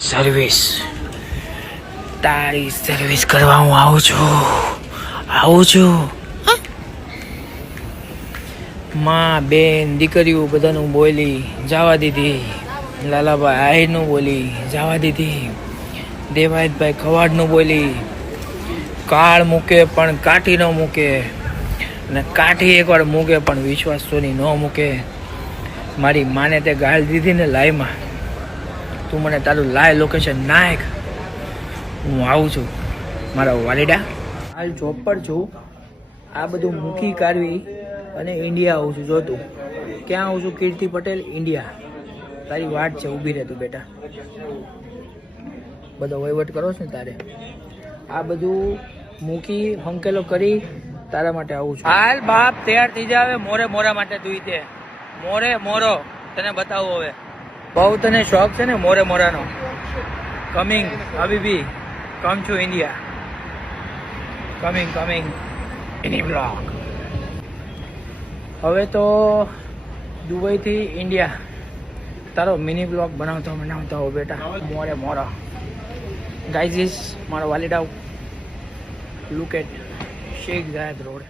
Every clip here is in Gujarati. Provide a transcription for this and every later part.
સર્વિસ તારી સર્વિસ કરવા હું આવું છું. આવું છું. માં બેન દીકરીઓ બધાનું બોલી જવા દીધી. લાલાભાઈ આહિરનું બોલી જવા દીધી. દેવાયતભાઈ ખવાડનું બોલી કાળ મૂકે પણ કાઠી ન મૂકે. અને કાઠી એકવાર મૂકે પણ વિશ્વાસ સોની ન મૂકે. મારી માને તે ગાળ દીધી ને લાઈમાં. તું મને તારું લાઈવ લોકેશન નાખ. હું આવું છું. મારા વાલીડા. હાલ જોબ પર છું. આ બધું મૂકી કાઢવી અને ઇન્ડિયા આવું છું. જોતું ક્યાં આવું છું? કીર્તિ પટેલ ઇન્ડિયા તારી વાત છે, ઊભી રહે તું બેટા. બધો વહીવટ કરો છો ને તારે. આ બધું મૂકી, હંકેલો કરી તારા માટે આવું છું. હાલ બાપ, તૈયાર થઈ જાવે મોરે મોરા માટે તું તે. મોરે મોરો. તને બતાવું હવે. બહુ તને શોખ છે ને? મોરે મોરાનો. Coming હબીબી come to India coming coming ઇની block હવે તો દુબઈથી ઇન્ડિયા તારો મિની બ્લોગ બનાવતો બનાવતો હો બેટા. મોરે મોરા. ગાઈઝ મારો વાલીડાવ look at Sheikh Zayed road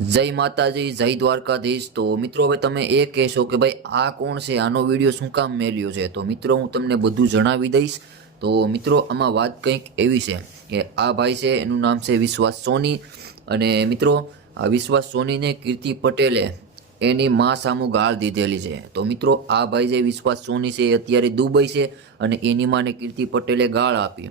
જય માતાજી, જય દ્વારકાધીશ. તો મિત્રો, હવે તમે એ કહેશો કે ભાઈ, આ કોણ છે? આનો વીડિયો શું કામ મેલ્યો છે? તો મિત્રો, હું તમને બધું જણાવી દઈશ. તો મિત્રો, આમાં વાત કંઈક એવી છે કે આ ભાઈ છે, એનું નામ છે વિશ્વાસ સોની. અને મિત્રો, આ વિશ્વાસ સોનીને કીર્તિ પટેલે એની માં સામું ગાળ દીધેલી છે. તો મિત્રો, આ ભાઈ જે વિશ્વાસ સોની છે, એ અત્યારે દુબઈ છે અને એની માને કીર્તિ પટેલે ગાળ આપી.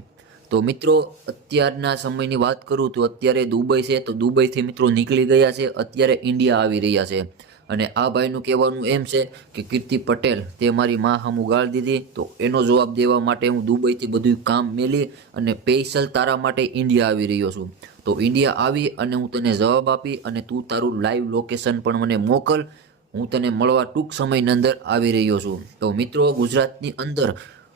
તો મિત્રો, અત્યારના સમયની વાત કરું તો અત્યારે દુબઈ છે, તો દુબઈથી મિત્રો નીકળી ગયા છે, અત્યારે ઇન્ડિયા આવી રહ્યા છે. અને આ ભાઈનું કહેવાનું એમ છે કે કીર્તિ પટેલ, તે મારી માં સામું ગાળ દીધી, તો એનો જવાબ દેવા માટે હું દુબઈથી બધું કામ મેલી અને સ્પેશિયલ તારા માટે ઇન્ડિયા આવી રહ્યો છું. તો ઇન્ડિયા આવી અને હું તને જવાબ આપી અને તું તારું લાઈવ લોકેશન પણ મને મોકલ. હું તને મળવા ટૂંક સમયની અંદર આવી રહ્યો છું. તો મિત્રો, ગુજરાતની અંદર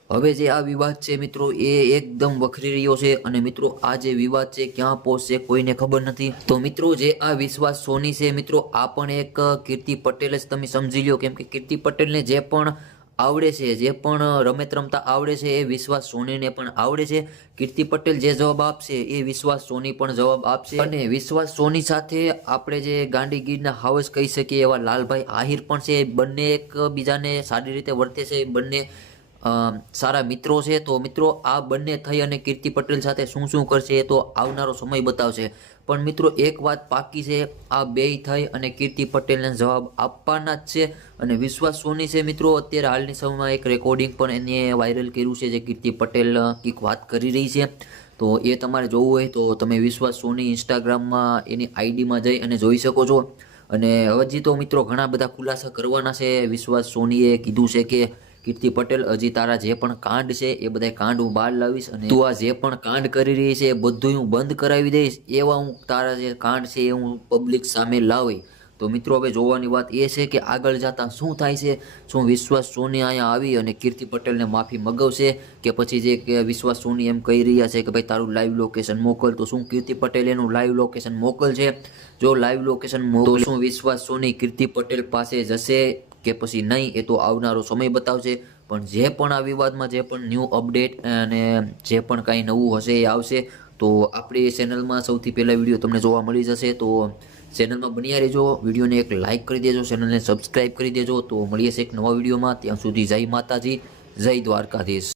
હવે જે આ વિવાદ છે મિત્રો, એ એકદમ વખરી રહ્યો છે અને મિત્રો, આ જે વિવાદ છે ક્યાં પહોંચશે કોઈને ખબર નથી. તો મિત્રો, જે આ વિશ્વાસ સોની છે, મિત્રો, આ પણ એક કીર્તિ પટેલ જ તમે સમજી લો કેમ કે કીર્તિ પટેલને જે પણ આવડે છે, જે પણ રમત રમતા આવડે છે, એ વિશ્વાસ સોનીને પણ આવડે છે. કીર્તિ પટેલ જે જવાબ આપશે, એ વિશ્વાસ સોની પણ જવાબ આપશે. અને વિશ્વાસ સોની સાથે આપણે જે ગાંડીગીરના હાવસ કહી શકીએ એવા લાલભાઈ આહિર પણ છે. બંને એક બીજાને સારી રીતે વર્તે છે, બંને સારા મિત્રો છે, તો મિત્રો આ બંને થઈ અને કીર્તિ પટેલ સાથે શું શું કરશે એ તો આવનારો સમય બતાવશે. પણ મિત્રો એક વાત પાકી છે, આ બેય થઈ અને કીર્તિ પટેલને જવાબ આપવાના જ છે અને વિશ્વાસ સોની છે મિત્રો, અત્યારે હાલની સમયમાં એક રેકોર્ડિંગ પણ એને વાયરલ કર્યું છે જે કીર્તિ પટેલ કંઈક વાત કરી રહી છે. તો એ તમારે જોવું હોય તો તમે વિશ્વાસ સોની ઇન્સ્ટાગ્રામમાં એની આઈડીમાં જઈ અને જોઈ શકો છો. અને હજી તો મિત્રો ઘણા બધા ખુલાસા કરવાના છે, વિશ્વાસ સોનીએ કીધું છે કે કીર્તિ પટેલ હજી તારા જે પણ કાંડ છે, એ બધા કાંડ હું બહાર લાવીશ અને તું આ જે પણ કાંડ કરી રહી છે, એ બધું હું બંધ કરાવી દઈશ. એવા હું તારા જે કાંડ છે, એ હું પબ્લિક સામે લાવી તો મિત્રો, હવે જોવાની વાત એ છે કે આગળ જતાં શું થાય છે? શું વિશ્વાસ સોની અહીંયા આવી અને કીર્તિ પટેલને માફી મગાવશે? કે પછી જે કે વિશ્વાસ સોની એમ કહી રહ્યા છે કે ભાઈ તારું લાઈવ લોકેશન મોકલ, તો શું કીર્તિ પટેલ એનું લાઈવ લોકેશન મોકલશે? જો લાઈવ લોકેશન મોકલ શું વિશ્વાસ સોની કીર્તિ પટેલ પાસે જશે? કે પછી નહીં એ તો આવનારો સમય બતાવશે. પણ જે પણ આ વિવાદમાં જે પણ ન્યૂ અપડેટ અને જે પણ કાંઈ નવું હશે એ આવશે, તો આપણી ચેનલમાં સૌથી પહેલાં વીડિયો તમને જોવા મળી જશે. તો ચેનલમાં બન્યા રહેજો, વિડીયોને એક લાઇક કરી દેજો ચેનલને સબસ્ક્રાઈબ કરી દેજો. તો મળીએ છે એક નવા વિડીયોમાં. ત્યાં સુધી જય માતાજી, જય દ્વારકાધીશ.